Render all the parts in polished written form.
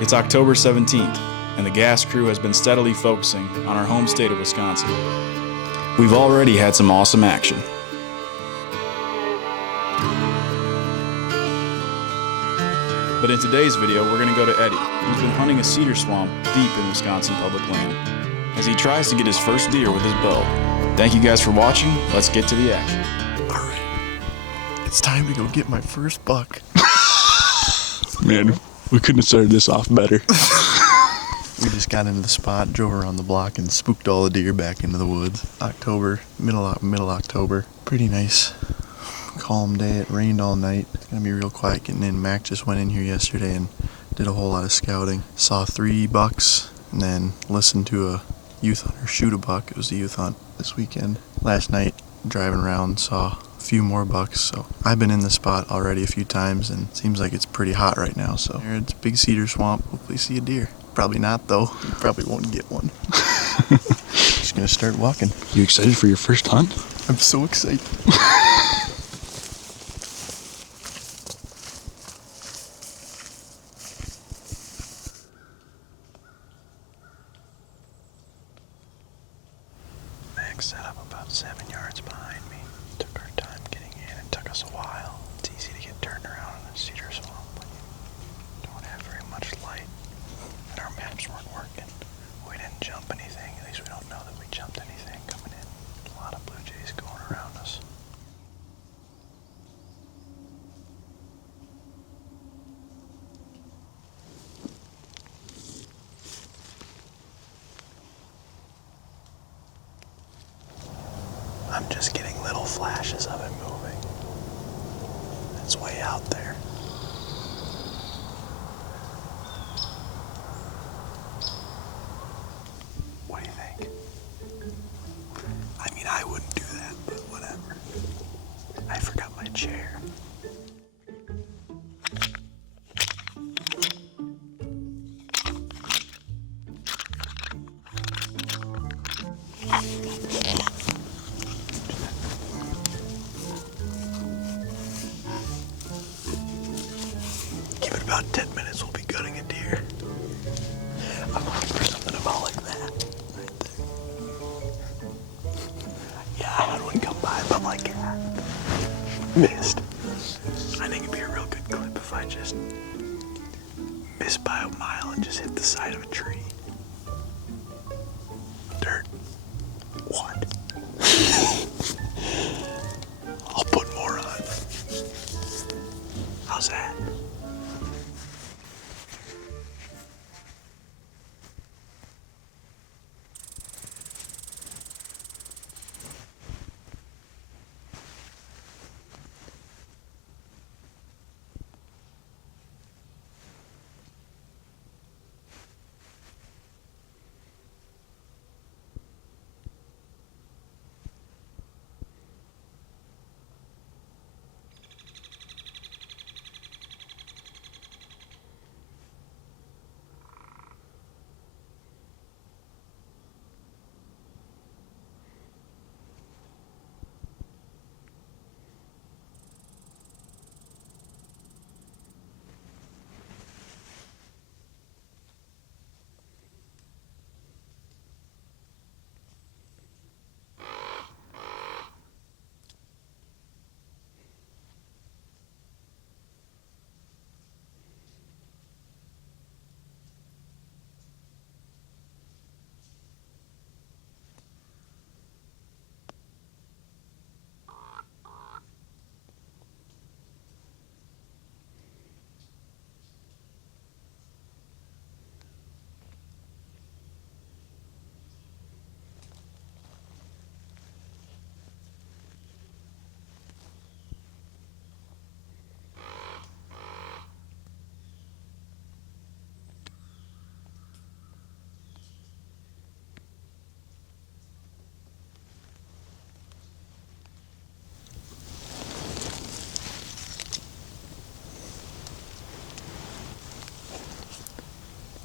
It's October 17th, and the gas crew has been steadily focusing on our home state of Wisconsin. We've already had some awesome action. But in today's video, we're going to go to Eddie, who's been hunting a cedar swamp deep in Wisconsin public land, as he tries to get his first deer with his bow. Thank you guys for watching. Let's get to the action. All right, it's time to go get my first buck. Man, we couldn't have started this off better. We just got into the spot, drove around the block, and spooked all the deer back into the woods. Middle October. Pretty nice, calm day. It rained all night. It's gonna be real quiet getting in. Mac just went in here yesterday and did a whole lot of scouting. Saw 3 bucks, and then listened to a youth hunter shoot a buck. It was the youth hunt this weekend. Last night, driving around, saw a few more bucks. So I've been in the spot already a few times, and it seems like it's pretty hot right now. So it's a big cedar swamp. Hopefully see a deer. Probably not, though. You probably won't get one. Just gonna start walking. You excited for your first hunt? I'm so excited. Max set up about 7 yards behind me. Took our time getting in. It took us a while. It's easy to get turned around in a cedar swamp when you don't have very much light. And our maps weren't working. We didn't jump anything. At least we don't know that we jumped anything coming in. A lot of blue jays going around us. I'm just getting little flashes of it moving. It's way out there. What do you think? I mean, I wouldn't do that, but whatever. I forgot my chair. Give it about 10 minutes, we'll be gutting a deer. I'm looking for something about like that. Right there. Yeah, I had one come by about like that. Missed. I think it'd be a real good clip if I just missed by a mile and just hit the side of a tree. Dirt. What? I'll put more on. How's that?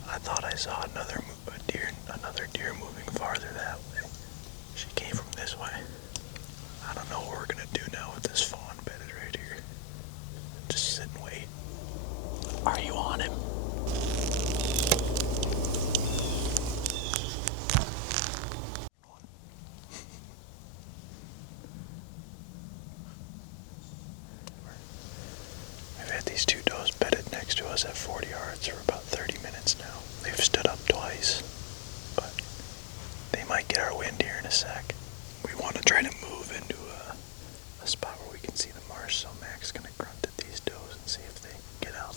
I thought I saw another deer moving farther that way. She came from this way. I don't know what we're gonna do now with this fawn bedded right here. Just sit and wait. Are you on him? got these two does bedded next to us at 40 yards for about 30 minutes now. They've stood up twice, but they might get our wind here in a sec. We want to try to move into a spot where we can see the marsh, so Mac's going to grunt at these does and see if they get up.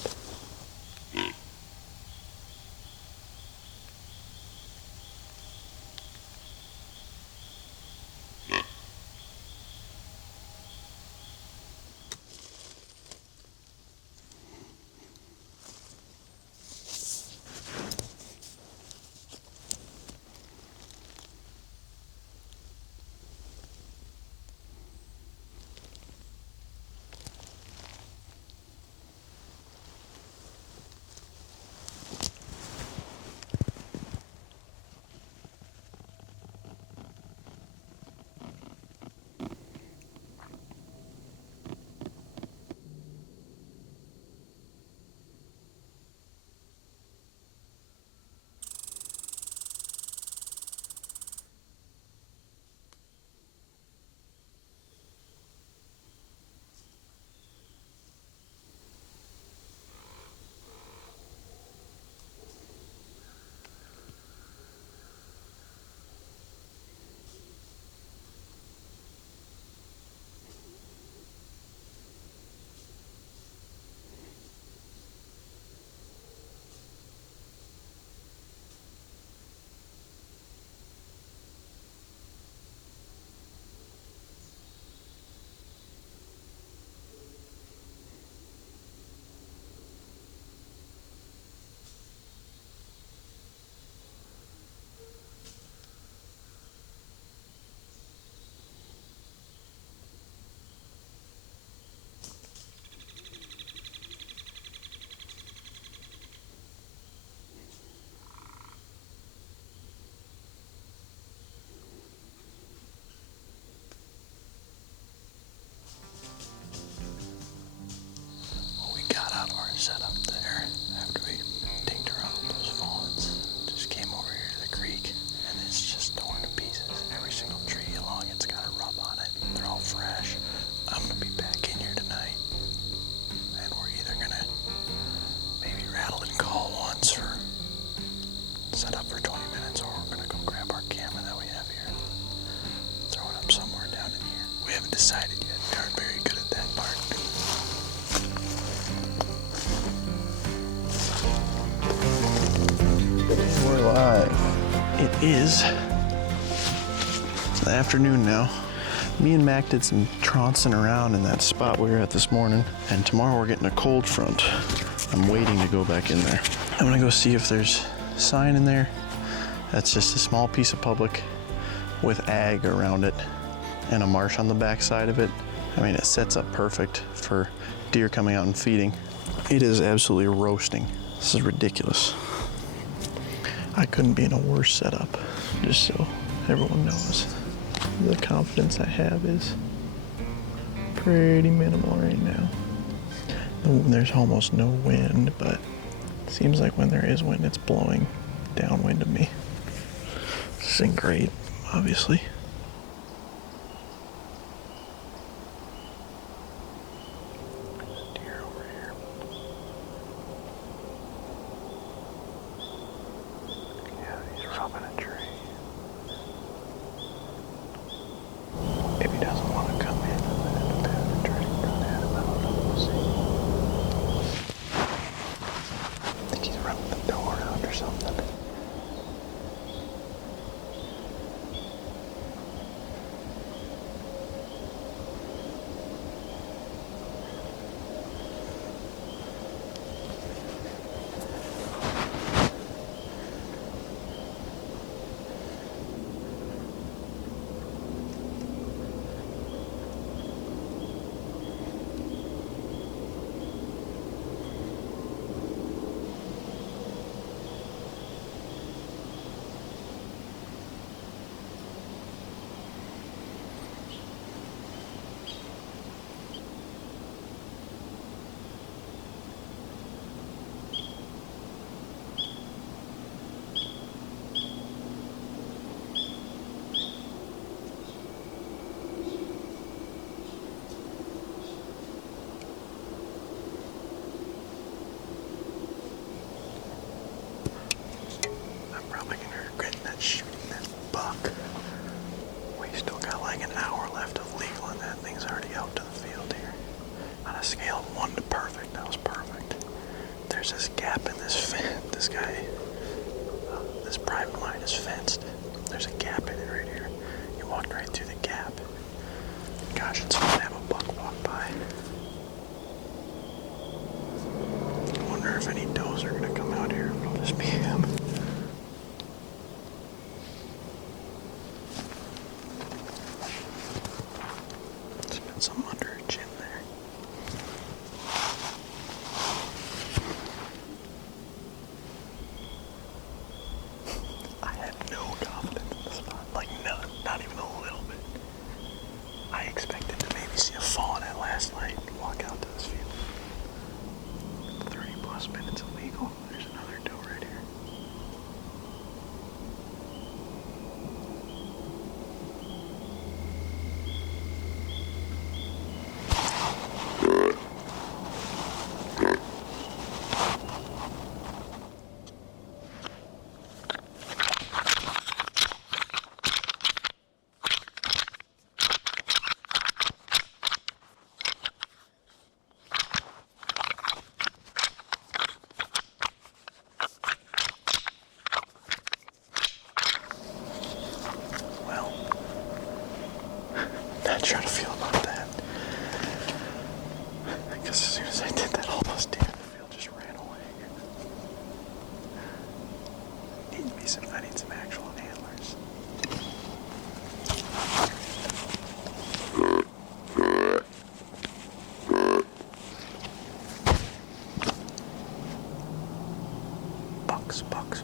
Set up there after we dinged around with those fawns. Just came over here to the creek and it's just torn to pieces. Every single tree along it's got a rub on it. They're all fresh. I'm gonna be back in here tonight and we're either gonna maybe rattle and call once for set up for 20 minutes or we're gonna go grab our camera that we have here. Throw it up somewhere down in here. We haven't decided yet. We aren't very good at that part. We're live. It is the afternoon now. Me and Mac did some trouncing around in that spot we were at this morning, and tomorrow we're getting a cold front. I'm waiting to go back in there. I'm gonna go see if there's a sign in there. That's just a small piece of public with ag around it and a marsh on the back side of it. I mean, it sets up perfect for deer coming out and feeding. It is absolutely roasting. This is ridiculous. I couldn't be in a worse setup, just so everyone knows. The confidence I have is pretty minimal right now. There's almost no wind, but it seems like when there is wind, it's blowing downwind of me. This isn't great, obviously. there's this gap in this fence. This guy, this private line is fenced. There's a gap in it right here. You walk right through the gap. Gosh, it's fun to have a buck walk by. I wonder if any does are gonna come out here. It'll just be him. There's been some under a chin there. I had no confidence in the spot. Like none. Not even a little bit. I expected to maybe see a fawn at last night and walk out to this field. 30 plus minutes illegal. There's another doe right here. Not sure how to feel about that. Because as soon as I did that, almost deer in the field just ran away. I need some actual antlers.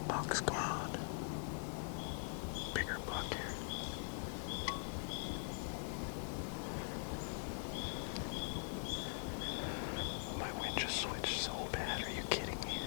Bucks, come on. Bigger buck here. My wind just switched so bad, are you kidding me?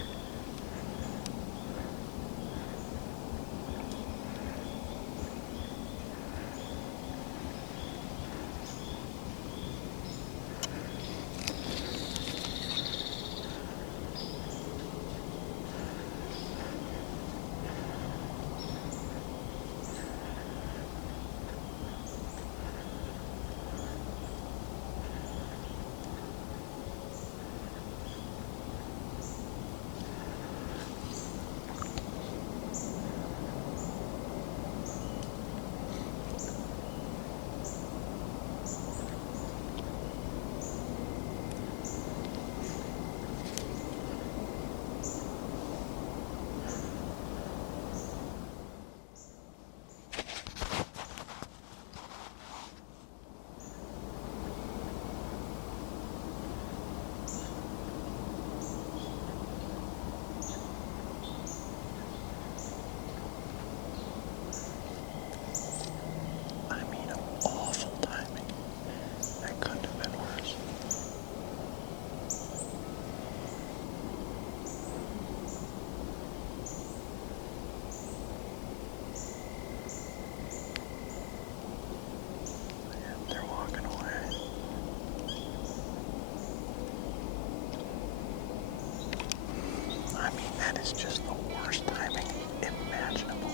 That is just the worst timing imaginable.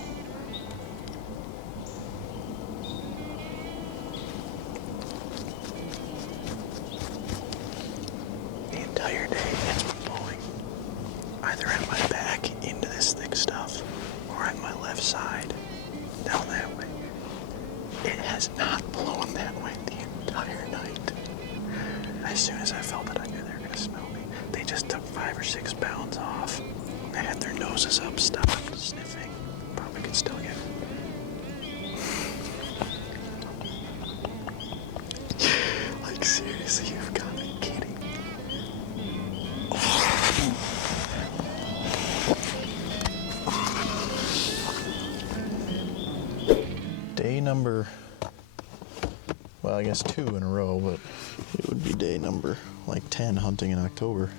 The entire day it's been blowing either at my back into this thick stuff or at my left side down that way. It has not blown that way the entire night. As soon as I felt it, I knew they were going to smell me. They just took 5 or 6 pounds off. They had their noses up, stopped sniffing. Probably could still get it. Like seriously, you've got to be kidding. Day number, well, I guess 2 in a row, but it would be day number like 10 hunting in October.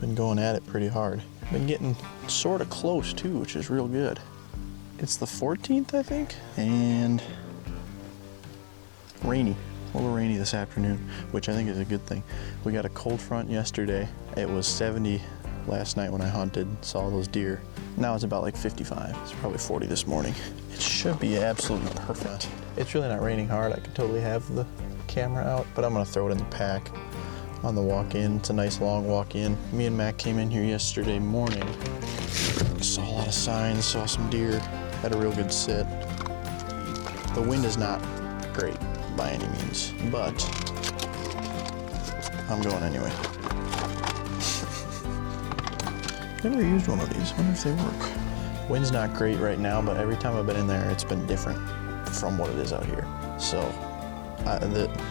Been going at it pretty hard. Been getting sort of close too, which is real good. It's the 14th, I think, and rainy. A little rainy this afternoon, which I think is a good thing. We got a cold front yesterday. It was 70 last night when I hunted, saw those deer. Now it's about like 55. It's probably 40 this morning. It should be absolutely perfect. It's really not raining hard. I could totally have the camera out, but I'm gonna throw it in the pack on the walk in. It's a nice long walk in. Me and Matt came in here yesterday morning. Saw a lot of signs, saw some deer, had a real good sit. The wind is not great by any means, but I'm going anyway. Never used one of these. Wonder if they work. Wind's not great right now, but every time I've been in there, it's been different from what it is out here. So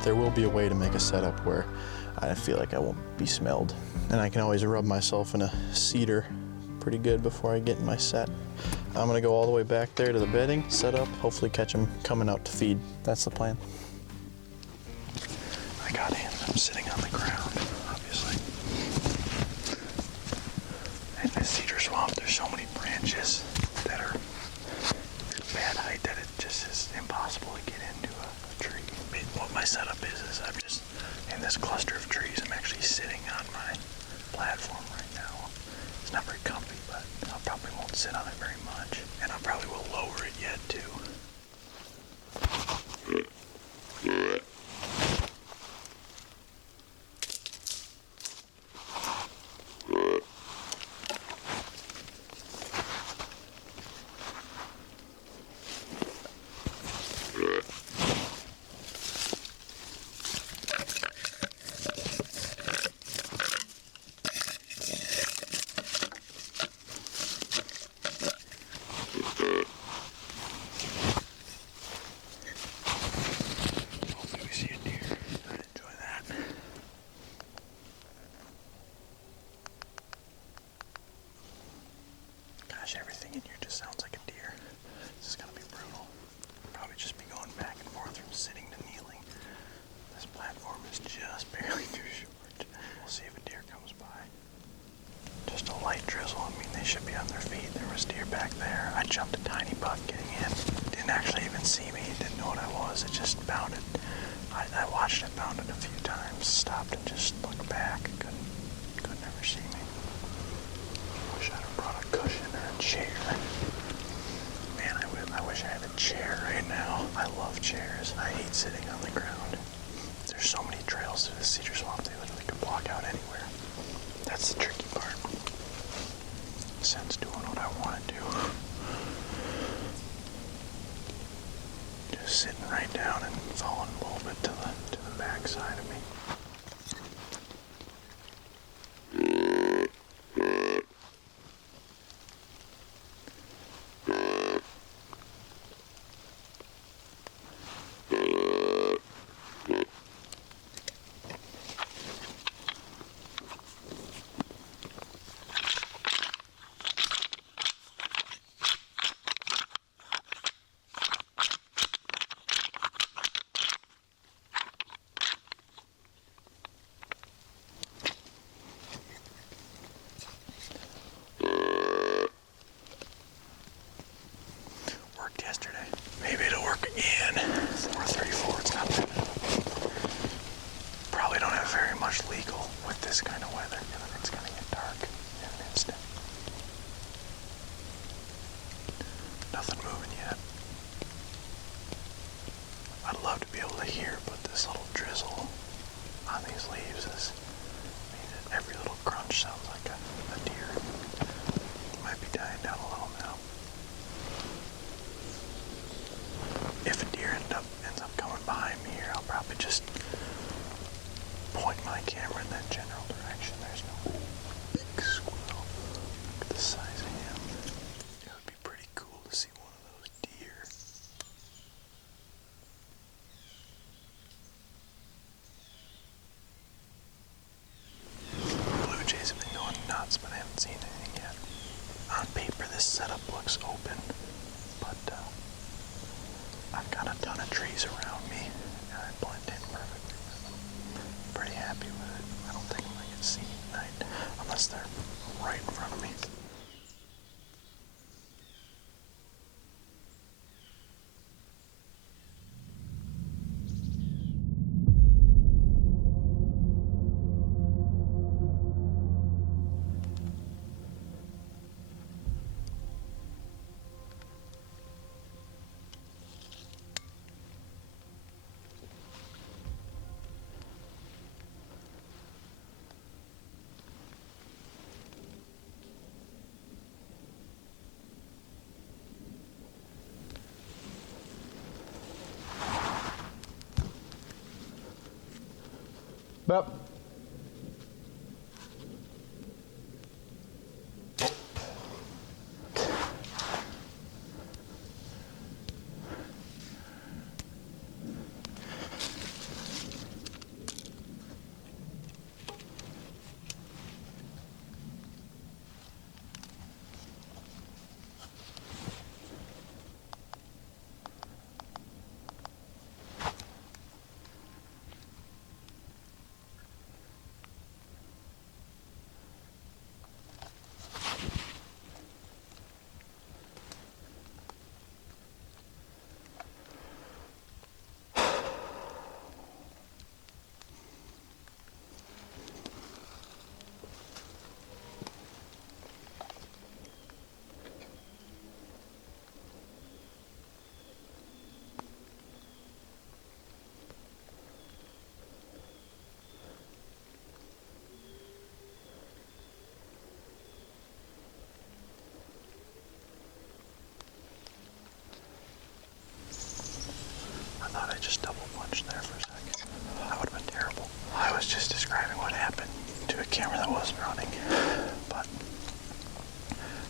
there will be a way to make a setup where I feel like I won't be smelled. And I can always rub myself in a cedar pretty good before I get in my set. I'm gonna go all the way back there to the bedding, set up, hopefully catch them coming out to feed. That's the plan. I got in, I'm sitting on the ground, obviously. In this cedar swamp, there's so many branches that are at bad height that it just is impossible to get into a tree. What my setup is I'm just in this cluster of trees. I'm actually sitting on my platform right now. It's not very comfy, but I probably won't sit on it very much. And I probably will lower it yet, too. Everything in here just sounds like a deer. This is gonna be brutal. Probably just be going back and forth from sitting to kneeling. This platform is just barely too short. We'll see if a deer comes by. Just a light drizzle. I mean, they should be on their feet. There was deer back there. I jumped a tiny buck getting in. Didn't actually even see me. Didn't know what I was. It just bounded. I watched it bound it a few times. Stopped and just looked back. Couldn't ever see me. Wish I'd have brought a cushion or a chair. Man, I wish I had a chair right now. I love chairs. I hate sitting on the ground. There's so many trails through the cedar swamp, they literally could block out anywhere. That's the tricky part. Sense doing what I want to do. Just sitting right down and falling a little bit to the back side of me. Yesterday. Maybe it'll work again. 4:34, it's not bad. Probably don't have very much legal with this kind of weather. It's gonna get dark in an instant. Nothing moving yet. I'd love to be able to hear, but this little drizzle on these leaves is, every little crunch sounds like a deer. Might be dying down a little now. If a deer ends up coming behind me here, I'll probably just point my camera in that general direction. There's no big squirrel. Look at the size of him. It would be pretty cool to see one of those deer. Blue jays have been going nuts, but I haven't seen anything yet. On paper, this setup looks open, but I've got a ton of trees around me, and I blend in perfectly with them. I'm pretty happy with it. I don't think I'm going to get seen tonight, unless they're right in front of me. Up. I just double punched there for a second. That would have been terrible. I was just describing what happened to a camera that wasn't running, but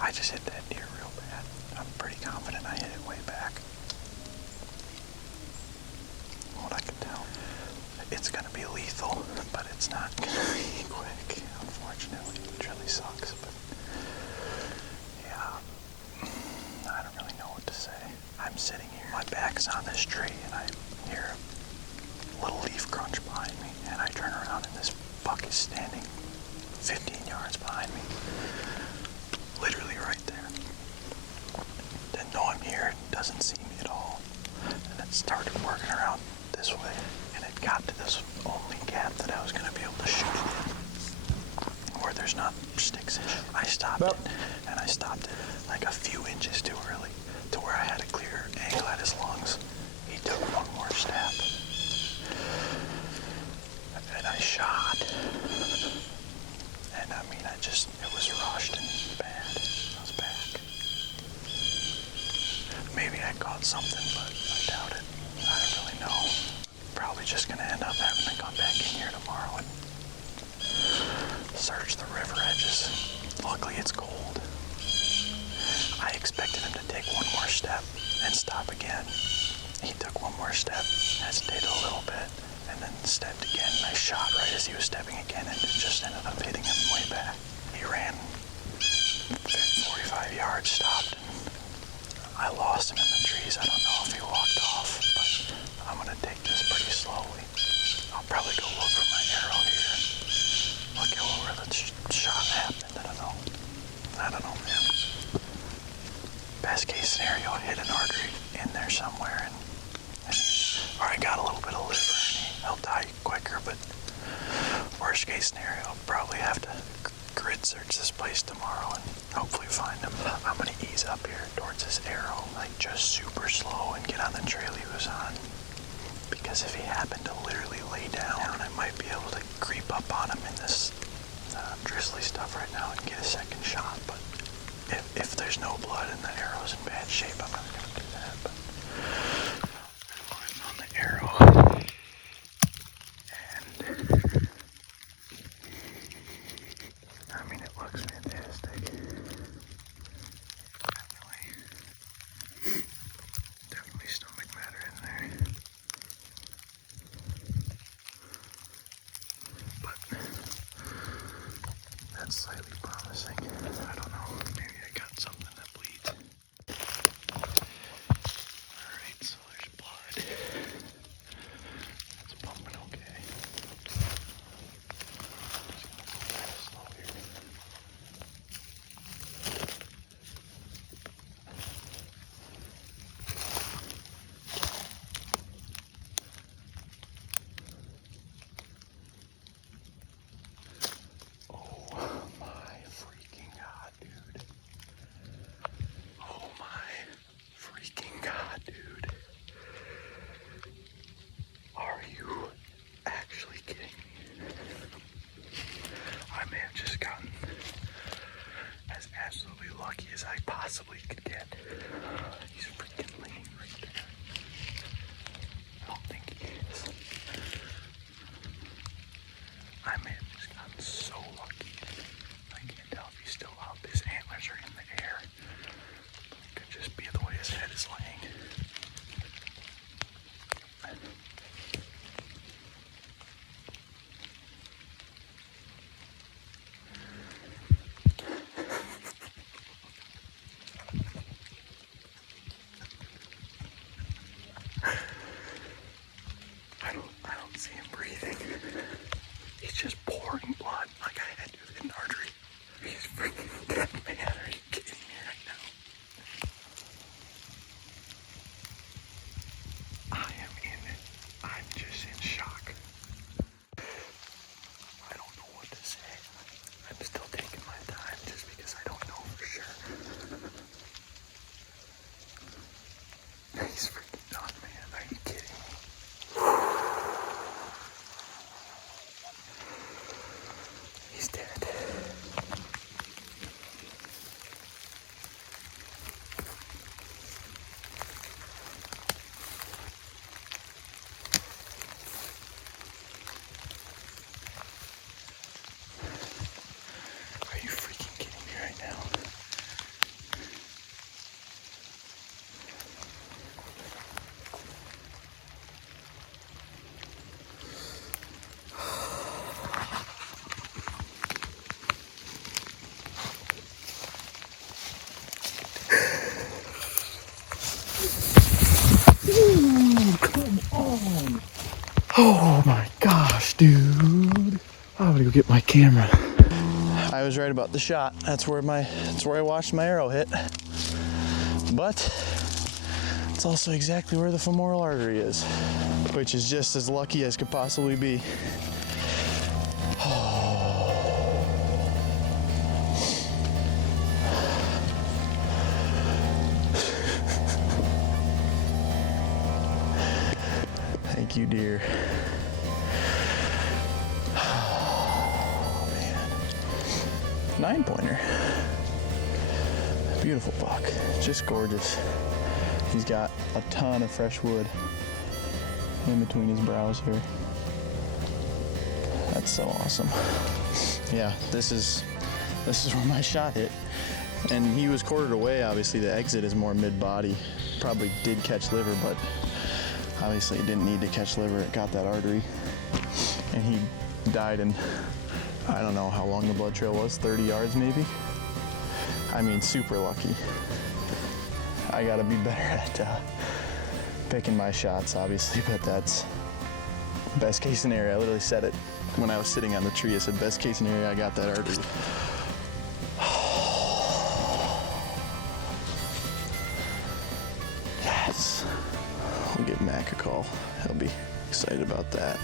I just hit that deer real bad. I'm pretty confident I hit it way back. From what I can tell, it's gonna be lethal, but it's not gonna be quick, unfortunately, which really sucks, but yeah, I don't really know what to say. I'm sitting here, my back's on this tree, and I hear a little leaf crunch behind me, and I turn around and this buck is standing 15 yards behind me, literally right there. Didn't know I'm here, doesn't see me at all, and it started working around this way, and it got to this only gap that I was going to be able to shoot it in, where there's not sticks in it. I stopped it, and I stopped it like a few inches too early, to where I had a clear angle at his lungs. He took one more step, and I shot, and I mean, it was rushed and bad. I was back. Maybe I caught something, but I doubt it. I don't really know. Probably just gonna end up having to come back in here tomorrow and search the river edges. Luckily it's cold. I expected him to take one more step and stop again. He took one more step, hesitated a little bit, and then stepped again, and I shot right as he was stepping again, and it just ended up hitting him way back. He ran 45 yards, stopped, and I lost him in the trees. I don't know if he walked off, but I'm gonna take this pretty slowly. I'll probably go look for my arrow here. Look at where the shot happened. I don't know, man. Best case scenario, I hit an artery in there somewhere, or I got a little bit of liver, and he'll die quicker, but worst case scenario, I'll probably have to grid search this place tomorrow and hopefully find him. I'm gonna ease up here towards this arrow, like just super slow, and get on the trail he was on, because if he happened to literally lay down, I might be able to creep up on him in this drizzly stuff right now and get a second shot, but if there's no blood and the arrow's in bad shape, I'm not gonna do that, but I'm on the arrow, and I mean, it looks fantastic. Definitely stomach matter in there, but that's slightly promising. I don't know, maybe I got something that bleeds. Alright, so there's blood. It's pumping okay. Just gonna go kind of slow here. Oh my gotta go get my camera. I was right about the shot. That's where I watched my arrow hit. But it's also exactly where the femoral artery is, which is just as lucky as could possibly be. Thank you, dear. Oh, man. 9-pointer. Beautiful buck. Just gorgeous. He's got a ton of fresh wood in between his brows here. That's so awesome. Yeah, this is where my shot hit. And he was quartered away. Obviously the exit is more mid-body. Probably did catch liver, but obviously it didn't need to catch liver. It got that artery. And he died in, I don't know how long the blood trail was, 30 yards maybe? I mean, super lucky. I gotta be better at picking my shots, obviously, but that's best case scenario. I literally said it when I was sitting on the tree. I said, best case scenario, I got that artery. Yes. We'll give Mac a call. He'll be excited about that.